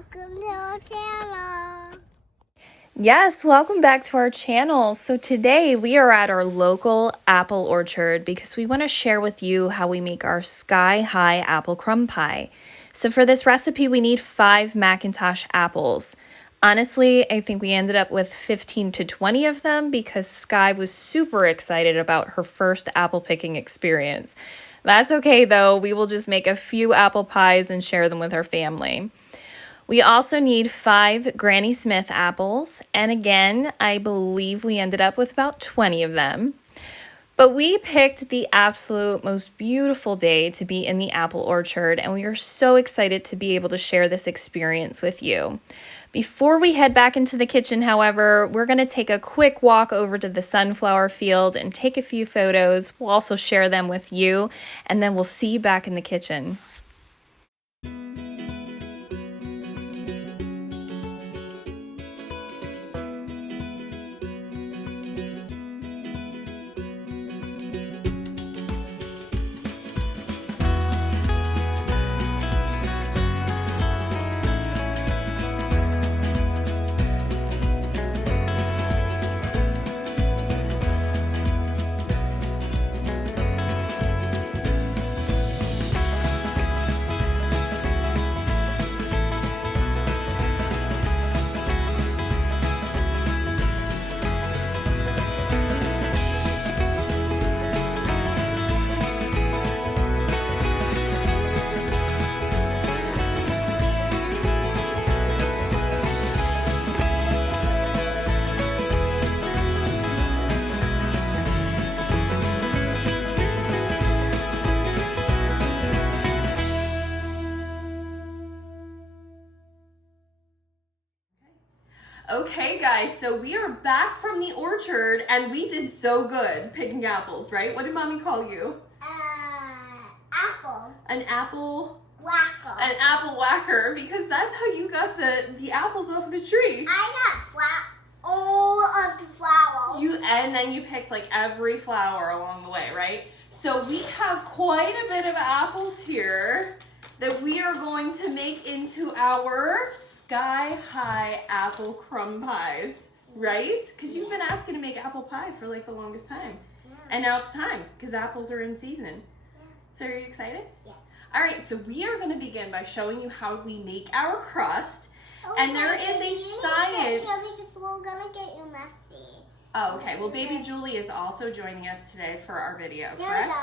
welcome to our channel. Yes, welcome back to our channel. So today we are at our local apple orchard because we want to share with you how we make our sky-high apple crumb pie. So for this recipe, we need 5 Macintosh apples. Honestly, I think we ended up with 15 to 20 of them because Sky was super excited about her first apple picking experience. That's okay though, we will just make a few apple pies and share them with our family. We also need 5 Granny Smith apples, and again, I believe we ended up with about 20 of them. But we picked the absolute most beautiful day to be in the apple orchard, and we are so excited to be able to share this experience with you. Before we head back into the kitchen, however, we're going to take a quick walk over to the sunflower field and take a few photos. We'll also share them with you, and then we'll see you back in the kitchen. Okay guys, so we are back from the orchard and we did so good picking apples, right? What did mommy call you? Apple. An apple Whacker. An apple whacker, because that's how you got the apples off the tree. I got all of the flowers. And then you picked like every flower along the way, right? So we have quite a bit of apples here that we are going to make into our sky-high apple crumb pies, right? Because you've been asking to make apple pie for like the longest time. Yeah. And now it's time, because apples are in season. Yeah. So are you excited? Yeah. All right, so we are going to begin by showing you how we make our crust. And there is a science. Because we're gonna get you messy. Oh, okay. Well, baby Julie is also joining us today for our video, There correct? we go.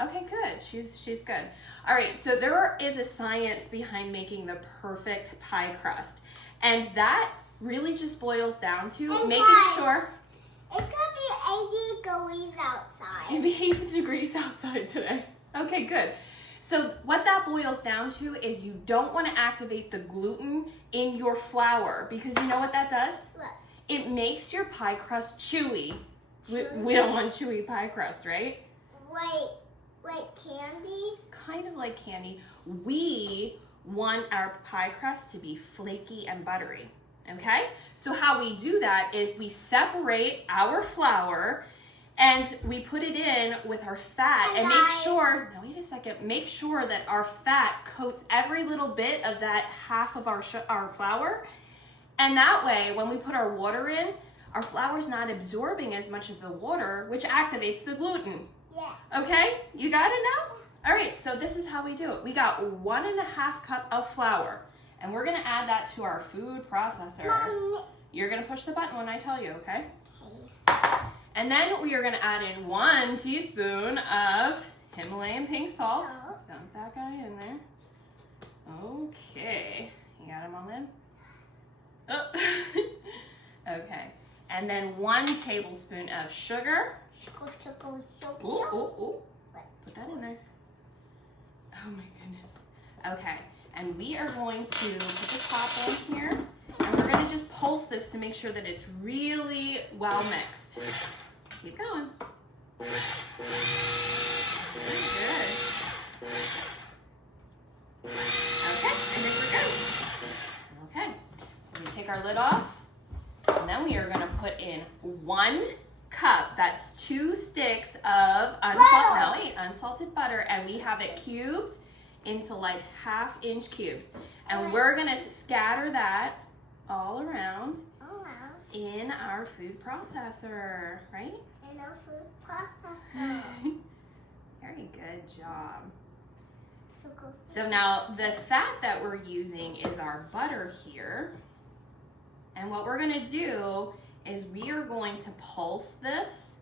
Okay, good. She's good. All right, so there is a science behind making the perfect pie crust. And that really just boils down to making sure It's gonna be 80 degrees outside. it's gonna be 80 degrees outside today. Okay, good. So what that boils down to is you don't want to activate the gluten in your flour, because you know what that does? Look. It makes your pie crust chewy. We don't want chewy pie crust, right? Like candy? Kind of like candy. We want our pie crust to be flaky and buttery, okay? So how we do that is we separate our flour and we put it in with our fat and make sure, now wait a second, make sure that our fat coats every little bit of that half of our flour. And that way, when we put our water in, our flour's not absorbing as much of the water, which activates the gluten. Yeah. Okay, you got it now? All right, so this is how we do it. We got 1.5 cups of flour, and we're gonna add that to our food processor. Mom. You're gonna push the button when I tell you, okay? Okay. And then we are gonna add in 1 teaspoon of Himalayan pink salt. Dump that guy in there. Okay, you got them all in? Oh. Okay, and then 1 tablespoon of sugar. Ooh, ooh, ooh. Put that in there. Oh my goodness. Okay, and we are going to put the top on here, and we're gonna just pulse this to make sure that it's really well mixed. Keep going. Very good. Okay, I think we're good. Okay, so we take our lid off, and then we are gonna put in 1 cup, that's 2 sticks of unsalted butter, and we have it cubed into like 1/2-inch cubes. And we're gonna scatter that all around in our food processor, right? In our food processor. Very good job. So close. So now the fat that we're using is our butter here. And what we're gonna do is we are going to pulse this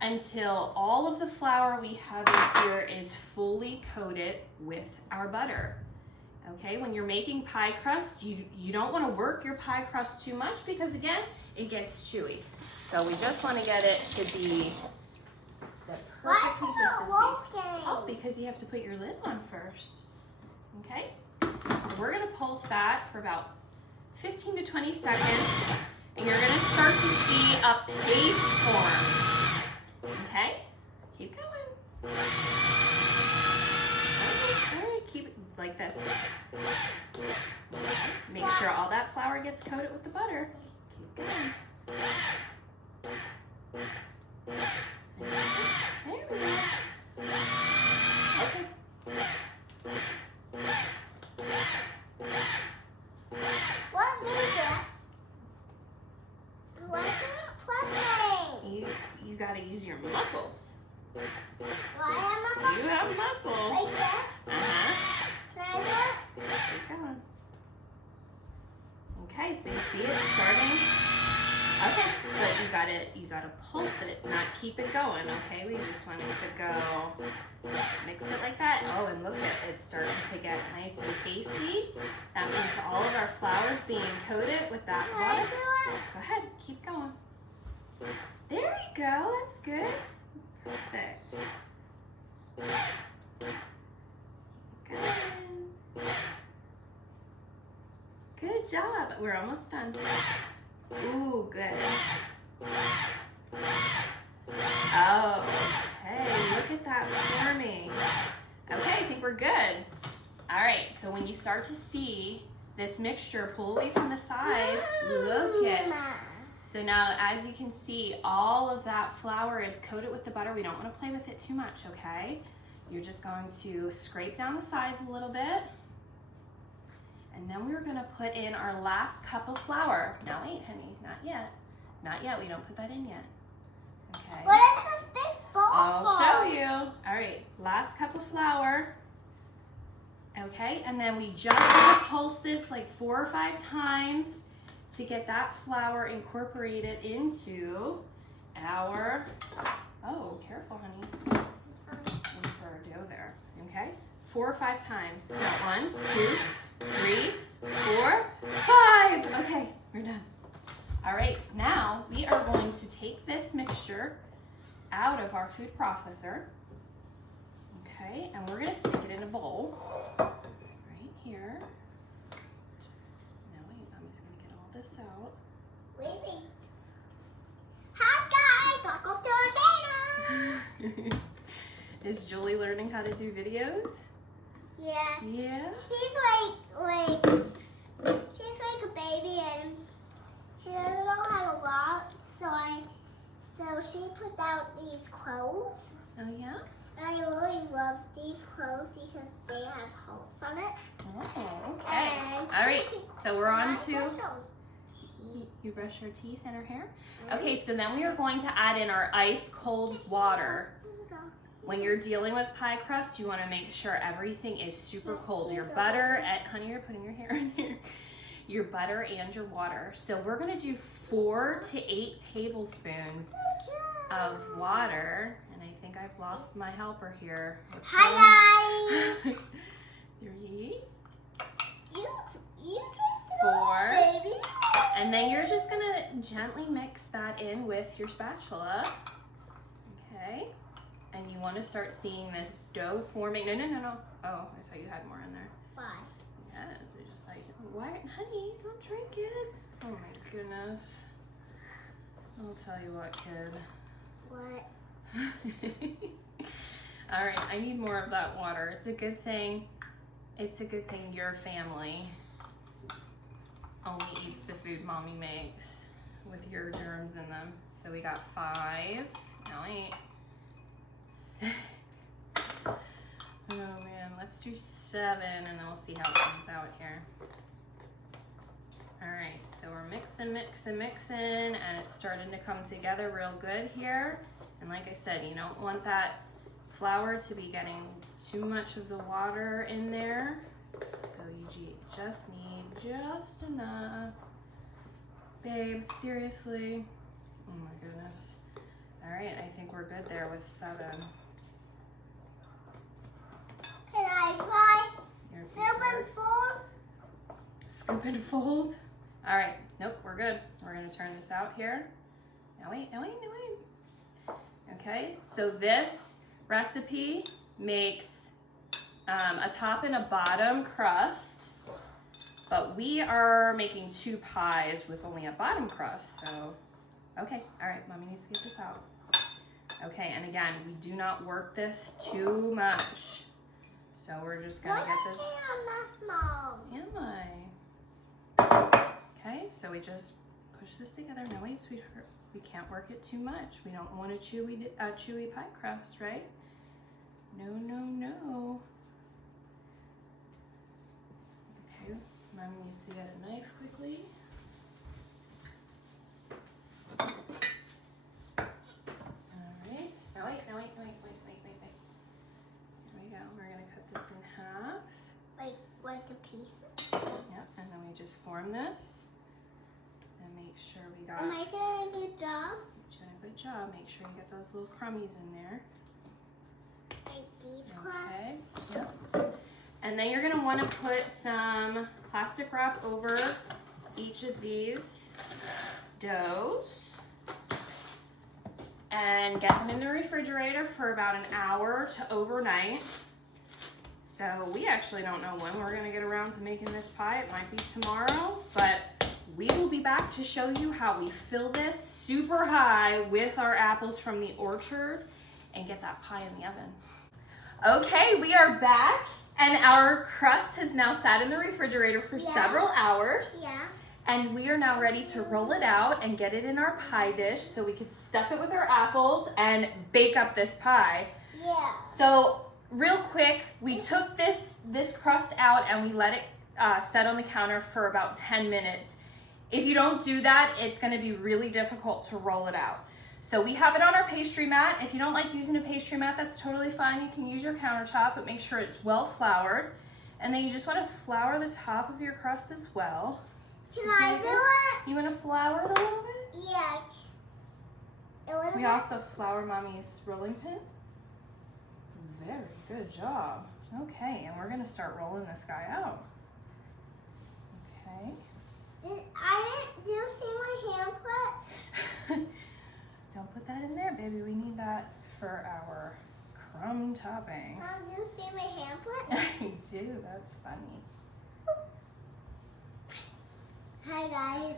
until all of the flour we have in here is fully coated with our butter. Okay, when you're making pie crust, you don't want to work your pie crust too much because again, it gets chewy. So we just want to get it to be the perfect consistency. Oh, because you have to put your lid on first. Okay, so we're going to pulse that for about 15 to 20 seconds, and you're going to start to see a paste form. Okay, keep going. All right, keep it like this. Make sure all that flour gets coated with the butter. Keep going. There we go. Okay. What is it? Why is it not pressing? You gotta use your muscles. Why am I You have muscles. like that? Can I do it? Keep going. Okay, so you see it starting. Okay, but you gotta pulse it, not keep it going. Okay, we just want it to go. Mix it like that. Oh, and look at it starting to get nice and pasty. That means all of our flour's being coated with that Can I butter. do it? Go ahead, keep going. There we go. That's good. Perfect. Good. Good job. We're almost done. Ooh, good. Oh, hey, look at that forming. Okay, I think we're good. All right, so when you start to see this mixture pull away from the sides, look at. So now, as you can see, all of that flour is coated with the butter. We don't want to play with it too much, okay? You're just going to scrape down the sides a little bit. And then we're gonna put in our last cup of flour. Now wait, honey, not yet. Not yet, we don't put that in yet. Okay. What is this big bowl I'll for? show you. All right, last cup of flour. Okay, and then we just want to pulse this like 4 or 5 times to get that flour incorporated into our, oh, careful, honey. Into our dough there, okay? 4 or 5 times. Count 1, 2, 3, 4, 5. Okay, we're done. All right, now we are going to take this mixture out of our food processor. Okay, and we're gonna stick it in a bowl right here. Now wait, I'm just gonna get all this out. Wait. Hi guys, welcome to our channel. Is Julie learning how to do videos? Yeah. Yeah? She's like a baby and she doesn't know how to walk, so she put out these clothes. Oh yeah? And I really love these clothes because they have holes on it. Oh, okay. And All right, so we're on to, teeth. you brush your teeth and her hair? Okay, so then we are going to add in our ice cold water. When you're dealing with pie crust, you want to make sure everything is super cold. Your butter, honey, you're putting your hair in here. Your butter and your water. So we're going to do 4 to 8 tablespoons of water. And I think I've lost my helper here. Hi guys. 3, You 4, baby. and then you're just going to gently mix that in with your spatula. Okay. And you want to start seeing this dough forming. No. Oh, I thought you had more in there. Why? Yes, we just like, why, honey, don't drink it. Oh my goodness. I'll tell you what, kid. What? All right, I need more of that water. It's a good thing. It's a good thing your family only eats the food mommy makes with your germs in them. So we got 5. Now 8. 6. Oh man, let's do 7 and then we'll see how it comes out here. All right, so we're mixing, and it's starting to come together real good here. And like I said, you don't want that flour to be getting too much of the water in there. So you just need just enough. Babe, seriously? Oh my goodness. All right, I think we're good there with 7. Can I try? Your Scoop and fold? Scoop and fold? All right, nope, we're good. We're gonna turn this out here. Now wait. Okay, so this recipe makes a top and a bottom crust, but we are making 2 pies with only a bottom crust, so, okay, all right, Mommy needs to get this out. Okay, and again, we do not work this too much. So we're just gonna get this. Am I? Okay, so we just push this together. No, wait, sweetheart. We can't work it too much. We don't want a chewy pie crust, right? No. Okay, Mommy needs to get a knife quickly. All right. Now wait. There we go. We're gonna cut this in half. Like a piece. Yep, and then we just form this and make sure we got. Am I doing a good job? You're doing a good job. Make sure you get those little crummies in there. Like these Okay. Yep. And then you're gonna want to put some plastic wrap over each of these doughs and get them in the refrigerator for about an hour to overnight. So we actually don't know when we're gonna get around to making this pie. It might be tomorrow, but we will be back to show you how we fill this super high with our apples from the orchard and get that pie in the oven. Okay, we are back and our crust has now sat in the refrigerator for several hours. Yeah. And we are now ready to roll it out and get it in our pie dish so we could stuff it with our apples and bake up this pie. Yeah. So real quick, we took this crust out and we let it set on the counter for about 10 minutes. If you don't do that, it's gonna be really difficult to roll it out. So we have it on our pastry mat. If you don't like using a pastry mat, that's totally fine. You can use your countertop, but make sure it's well floured. And then you just wanna flour the top of your crust as well. Can I do it? You wanna flour it a little bit? Yeah. We also flour Mommy's rolling pin. Very good job. Okay, and we're gonna start rolling this guy out. Okay. Do you see my hand put? Don't put that in there, baby. We need that for our crumb topping. Mom, do you see my hand put? I do, that's funny. Hi guys.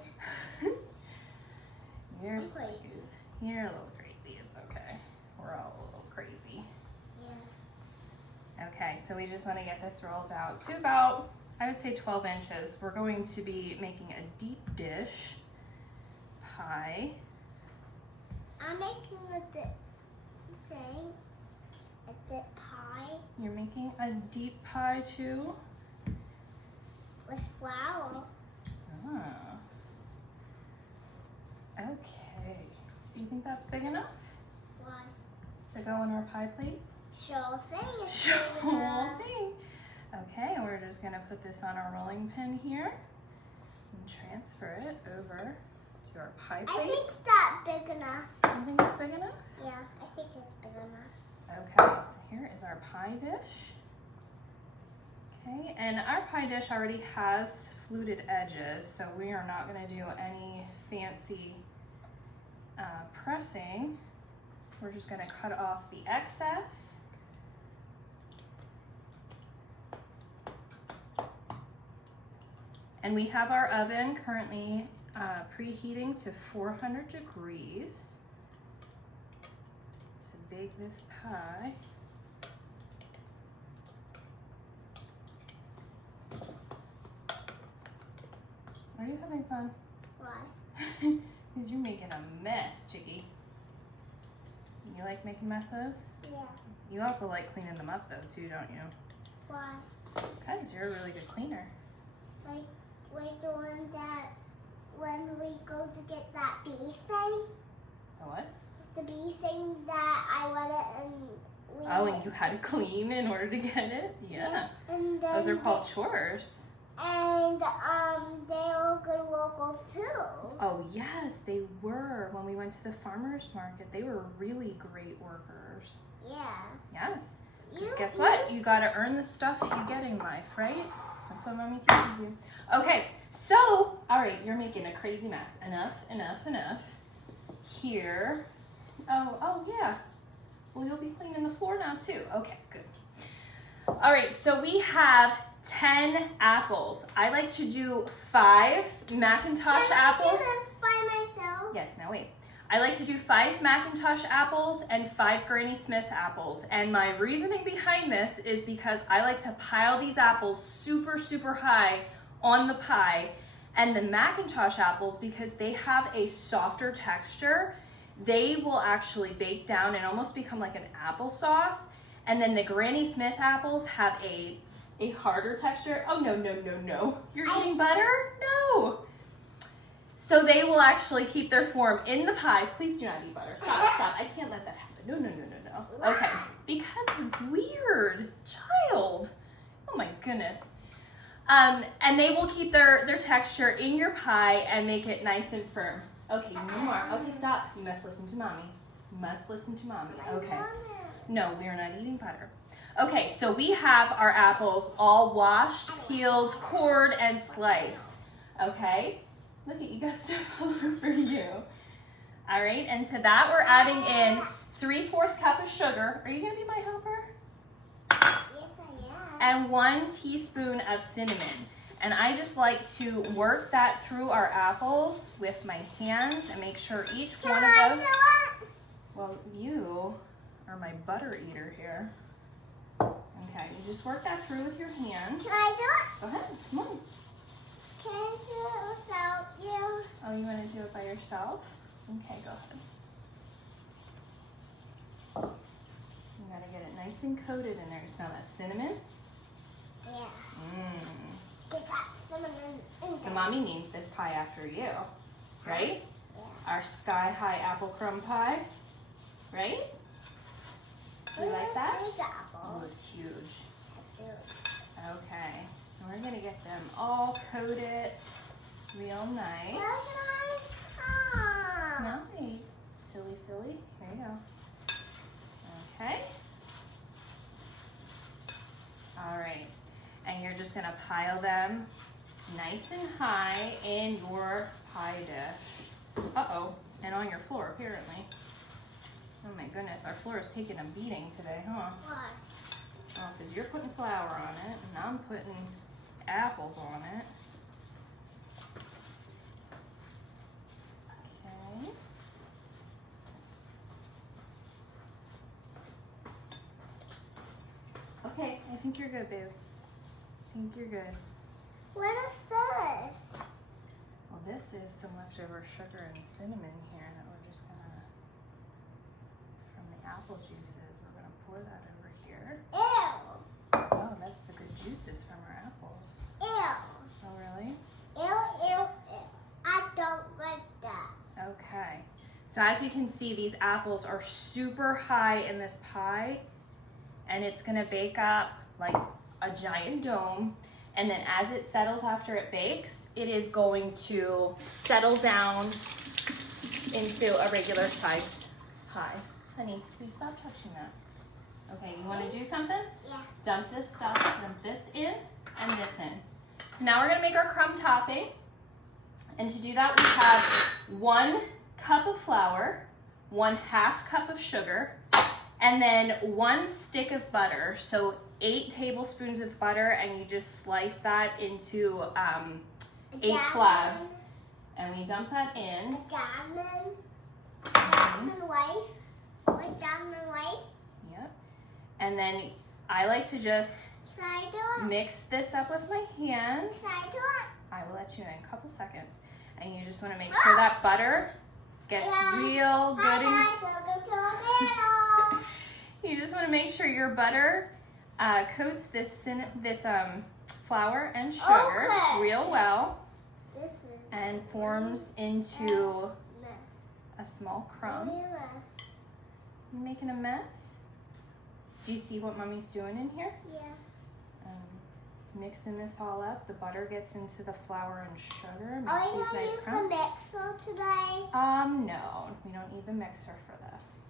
You're I'm so crazy. You're a little crazy, it's okay. We're all a little crazy. Yeah. Okay, so we just want to get this rolled out to about, I would say 12 inches. We're going to be making a deep dish pie. I'm making a dip pie You're making a deep pie too? with flour. Ah. Okay. Do you think that's big enough Why? to go on our pie plate? Sure thing. It's Sure big enough. thing. Okay, and we're just gonna put this on our rolling pin here and transfer it over to our pie I plate. think that's big enough. You think it's big enough? Yeah, I think it's big enough. Okay, so here is our pie dish. Okay, and our pie dish already has fluted edges, so we are not going to do any fancy pressing. We're just going to cut off the excess. And we have our oven currently preheating to 400 degrees to bake this pie. Are you having fun? Why? Because you're making a mess, Chickie. You like making messes? Yeah. You also like cleaning them up though too, don't you? Why? Because you're a really good cleaner. Like the one that when we go to get that bee thing. The what? The bee thing that I wanted and we. Oh, and you had to clean in order to get it? Yeah. And then those are called chores. And they were good workers too. Oh yes, they were. When we went to the farmer's market, they were really great workers. Yeah. Yes. Because guess what? You gotta earn the stuff you get in life, right? That's what Mommy teaches you. Okay, so, all right, you're making a crazy mess. Enough, enough, enough. Here. Oh yeah. Well, you'll be cleaning the floor now too. Okay, good. All right, so we have 10 apples. I like to do 5 Macintosh apples. Can I do this by myself? Yes, now wait. I like to do 5 Macintosh apples and 5 Granny Smith apples. And my reasoning behind this is because I like to pile these apples super, super high on the pie. And the Macintosh apples, because they have a softer texture, they will actually bake down and almost become like an applesauce. And then the Granny Smith apples have a harder texture. Oh, no, no, no, no. You're eating butter? No. So they will actually keep their form in the pie. Please do not eat butter. Stop, stop. I can't let that happen. No, no, no, no, no. Okay, because it's weird. Child. Oh my goodness. And they will keep their texture in your pie and make it nice and firm. Okay, no more. Okay, stop. You must listen to Mommy. You must listen to Mommy. Okay. No, we are not eating butter. Okay, so we have our apples all washed, peeled, cored, and sliced. Okay? Look at you, got stuff all over you. All right, and to that we're adding in 3/4 cup of sugar. Are you gonna be my helper? Yes, I am. And 1 teaspoon of cinnamon. And I just like to work that through our apples with my hands and make sure each one of those. Well, you are my butter eater here. Okay, you just work that through with your hands. Can I do it? Go ahead, come on. Can I do it without you? Oh, you want to do it by yourself? Okay, go ahead. You gotta get it nice and coated in there. You smell that cinnamon? Yeah. Mmm. Get that cinnamon in So there. Mommy names this pie after you, right? Yeah. Our sky-high apple crumb pie, right? Do you like that? Big Oh, apple. it's huge. Dude. Okay, and we're gonna get them all coated real nice. Nice. Silly, silly. Here you go. Okay. All right, and you're just gonna pile them nice and high in your pie dish. Uh-oh, and on your floor apparently. Oh my goodness, our floor is taking a beating today, huh? Why? Oh, because you're putting flour on it, and I'm putting apples on it. Okay. Okay, I think you're good, babe. I think you're good. What is this? Well, this is some leftover sugar and cinnamon here that we're just gonna, from the apple juices, we're gonna pour that over here. Ew. Oh, that's the good juices from our apples. Ew. Oh, really? Ew, ew, ew. I don't like that. Okay. So as you can see, these apples are super high in this pie, and it's gonna bake up like a giant dome. And then as it settles after it bakes, it is going to settle down into a regular sized pie. Honey, please stop touching that. Okay, you wanna do something? Yeah. Dump this stuff, dump this in and this in. So now we're gonna make our crumb topping. And to do that, we have 1 cup of flour, 1/2 cup of sugar, and then 1 stick of butter. So 8 tablespoons of butter, and you just slice that into 8 slabs. And we dump that in. Jasmine. Jasmine rice. With jasmine rice. Yep. And then I like to just Can I do it? mix this up with my hands. Can I do it? I will let you in a couple seconds. And you just want to make sure that butter gets real good. Hi guys, welcome to our channel. You just want to make sure your butter coats this flour and sugar real well and forms into a small crumb. You making a mess? Do you see what Mommy's doing in here? Yeah. Mixing this all up. The butter gets into the flour and sugar. Are Makes we these gonna nice use crumbs. the mixer today? No, we don't need the mixer for this.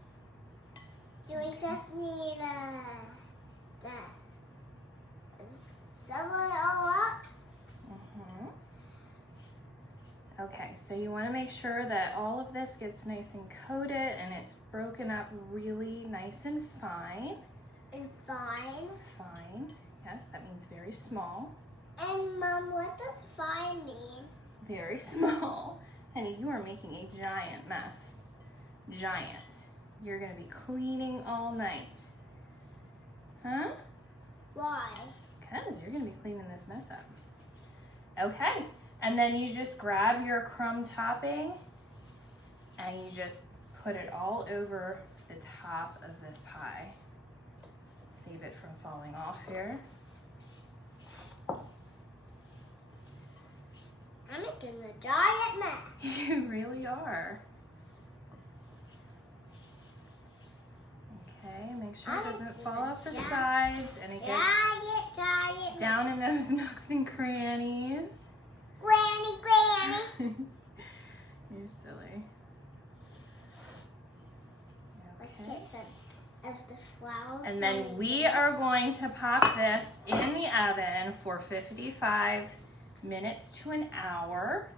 Do we just need sum it all up? Okay, so you want to make sure that all of this gets nice and coated and it's broken up really nice and fine. And fine. Fine. Yes, that means very small. And Mom, what does fine mean? Very small. Honey, you are making a giant mess. Giant. You're going to be cleaning all night. Huh? Why? Because you're going to be cleaning this mess up. Okay. And then you just grab your crumb topping and you just put it all over the top of this pie. Save it from falling off here. I'm making a giant mess. You really are. Okay, make sure it doesn't fall off the sides and it gets down in those nooks and crannies. Granny. You're silly. Let's get some of the flowers. And then we are going to pop this in the oven for 55 minutes to an hour.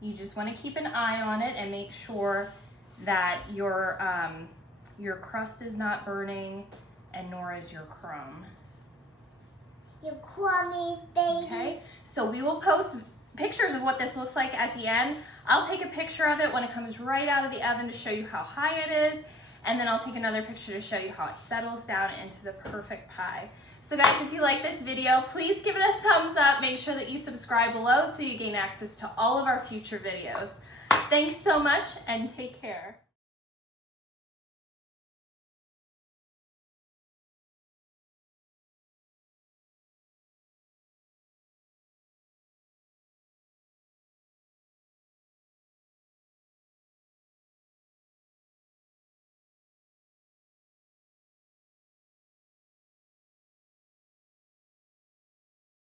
You just want to keep an eye on it and make sure that your crust is not burning and nor is your crumb. You crummy baby. Okay, so we will post pictures of what this looks like at the end. I'll take a picture of it when it comes right out of the oven to show you how high it is, and then I'll take another picture to show you how it settles down into the perfect pie. So guys, if you like this video, please give it a thumbs up. Make sure that you subscribe below so you gain access to all of our future videos. Thanks so much and take care.